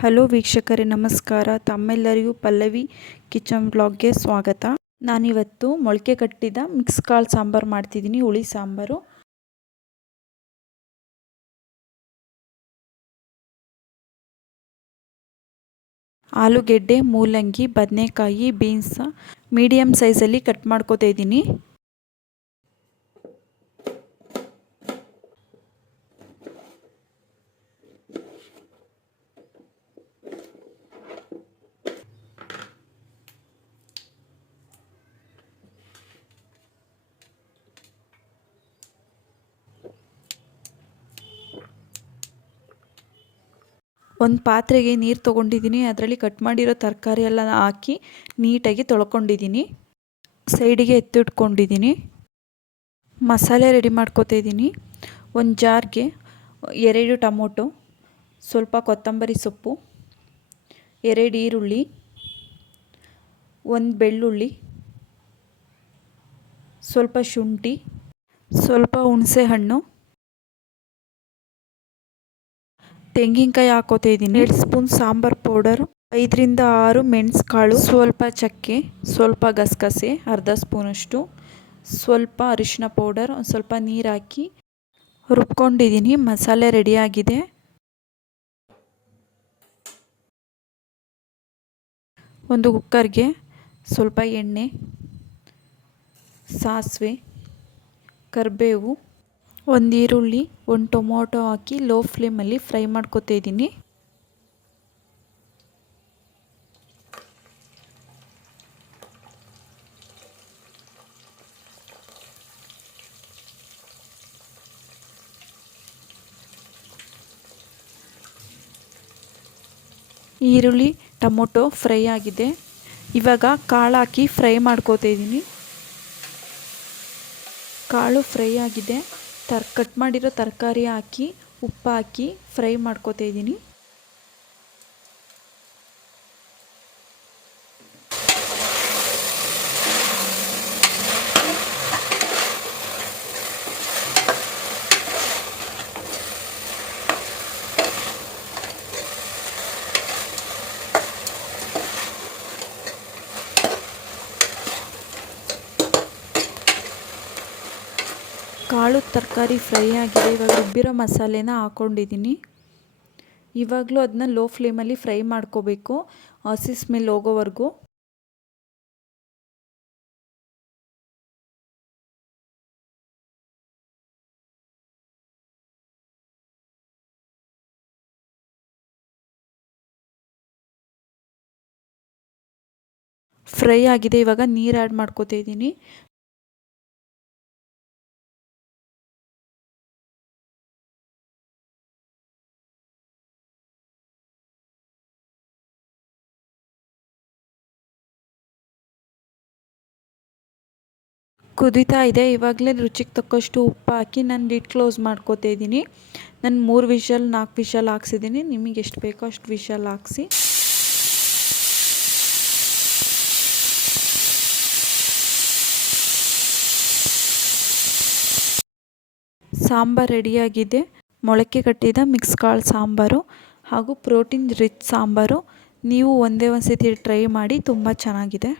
Hello ವೀಕ್ಷಕರೇ, ನಮಸ್ಕಾರ. ತಮ್ಮೆಲ್ಲರಿಗೂ ಪಲ್ಲವಿ ಕಿಚನ್ ಬ್ಲಾಗ್ಗೆ ಸ್ವಾಗತ. ನಾನಿವತ್ತು ಮೊಳಕೆ ಕಟ್ಟಿದ ಮಿಕ್ಸ್ ಕಾಳು ಸಾಂಬಾರು ಮಾಡ್ತಿದ್ದೀನಿ, ಹುಳಿ ಸಾಂಬಾರು. ಆಲೂಗೆಡ್ಡೆ, ಮೂಲಂಗಿ, ಬದನೆಕಾಯಿ, ಬೀನ್ಸ್ ಮೀಡಿಯಮ್ ಸೈಜಲ್ಲಿ ಕಟ್ ಮಾಡ್ಕೋತಾ ಇದ್ದೀನಿ. ಒಂದು ಪಾತ್ರೆಗೆ ನೀರು ತೊಗೊಂಡಿದ್ದೀನಿ ಅದರಲ್ಲಿ ಕಟ್ ಮಾಡಿರೋ ತರಕಾರಿ ಎಲ್ಲ ಹಾಕಿ ನೀಟಾಗಿ ತೊಳ್ಕೊಂಡಿದ್ದೀನಿ ಸೈಡಿಗೆ ಎತ್ತಿಟ್ಕೊಂಡಿದ್ದೀನಿ ಮಸಾಲೆ ರೆಡಿ ಮಾಡ್ಕೋತಾ ಇದ್ದೀನಿ ಒಂದು ಜಾರ್ಗೆ ಎರಡು ಟೊಮೊಟೊ, ಸ್ವಲ್ಪ ಕೊತ್ತಂಬರಿ ಸೊಪ್ಪು, ಎರಡು ಈರುಳ್ಳಿ, ಒಂದು ಬೆಳ್ಳುಳ್ಳಿ, ಸ್ವಲ್ಪ ಶುಂಠಿ, ಸ್ವಲ್ಪ ಹುಣಸೆ ಹಣ್ಣು ತೆಂಗಿನಕಾಯಿ ಹಾಕೋತಾ ಇದ್ದೀನಿ. ಎರಡು ಸ್ಪೂನ್ ಸಾಂಬಾರ್ ಪೌಡರ್, ಐದರಿಂದ ಆರು ಮೆಣಸುಕಾಳು, ಸ್ವಲ್ಪ ಚಕ್ಕೆ, ಸ್ವಲ್ಪ ಗಸಗಸೆ, ಅರ್ಧ ಸ್ಪೂನಷ್ಟು ಸ್ವಲ್ಪ ಅರಿಶಿನ ಪೌಡರ್, ಒಂದು ಸ್ವಲ್ಪ ನೀರು ಹಾಕಿ ರುಬ್ಕೊಂಡಿದ್ದೀನಿ. ಮಸಾಲೆ ರೆಡಿಯಾಗಿದೆ ಒಂದು ಕುಕ್ಕರ್ಗೆ ಸ್ವಲ್ಪ ಎಣ್ಣೆ, ಸಾಸಿವೆ, ಕರಿಬೇವು ಒಂದು ಈರುಳ್ಳಿ ಒಂದು ಟೊಮೊಟೊ ಹಾಕಿ ಲೋ ಫ್ಲೇಮಲ್ಲಿ ಫ್ರೈ ಮಾಡ್ಕೊತಾ ಇದ್ದೀನಿ. ಈರುಳ್ಳಿ, ಟೊಮೊಟೊ ಫ್ರೈ ಆಗಿದೆ. ಇವಾಗ ಕಾಳು ಹಾಕಿ ಫ್ರೈ ಮಾಡ್ಕೋತಾ ಇದ್ದೀನಿ. ಕಾಳು ಫ್ರೈ ಆಗಿದೆ. ತರ್ ಕಟ್ ಮಾಡಿರೋ ತರಕಾರಿ ಹಾಕಿ ಉಪ್ಪು ಹಾಕಿ ಫ್ರೈ ಮಾಡ್ಕೋತಾ ಇದ್ದೀನಿ. ಕಾಳು ತರಕಾರಿ ಫ್ರೈ ಆಗಿದೆ. ಇವಾಗ ರುಬ್ಬಿರೋ ಮಸಾಲೆನ ಹಾಕ್ಕೊಂಡಿದ್ದೀನಿ ಇವಾಗಲೂ ಅದನ್ನ ಲೋ ಫ್ಲೇಮಲ್ಲಿ ಫ್ರೈ ಮಾಡ್ಕೋಬೇಕು. ಹಸಿ ಸ್ಮೆಲ್ ಹೋಗೋವರೆಗೂ. ಫ್ರೈ ಆಗಿದೆ. ಇವಾಗ ನೀರು ಆ್ಯಡ್ ಮಾಡ್ಕೋತಾ ಇದ್ದೀನಿ. ಕುದೀತಾ ಇದೆ. ಇವಾಗಲೇ ರುಚಿಗೆ ತಕ್ಕಷ್ಟು ಉಪ್ಪು ಹಾಕಿ ನಾನು ಲಿಡ್ ಕ್ಲೋಸ್ ಮಾಡ್ಕೋತಾ ಇದ್ದೀನಿ. ನಾನು ಮೂರು ವಿಷಲ್, ನಾಲ್ಕು ವಿಷಲ್ ಹಾಕ್ಸಿದ್ದೀನಿ. ನಿಮಗೆ ಎಷ್ಟು ಬೇಕೋ ಅಷ್ಟು ವಿಷಲ್ ಹಾಕ್ಸಿ. ಸಾಂಬಾರು ರೆಡಿಯಾಗಿದೆ. ಮೊಳಕೆ ಕಟ್ಟಿದ ಮಿಕ್ಸ್ ಕಾಳು ಸಾಂಬಾರು ಹಾಗೂ ಪ್ರೋಟೀನ್ ರಿಚ್ ಸಾಂಬಾರು ನೀವು ಒಂದೇ ಒಂದು ಸತಿ ಟ್ರೈ ಮಾಡಿ ತುಂಬ ಚೆನ್ನಾಗಿದೆ.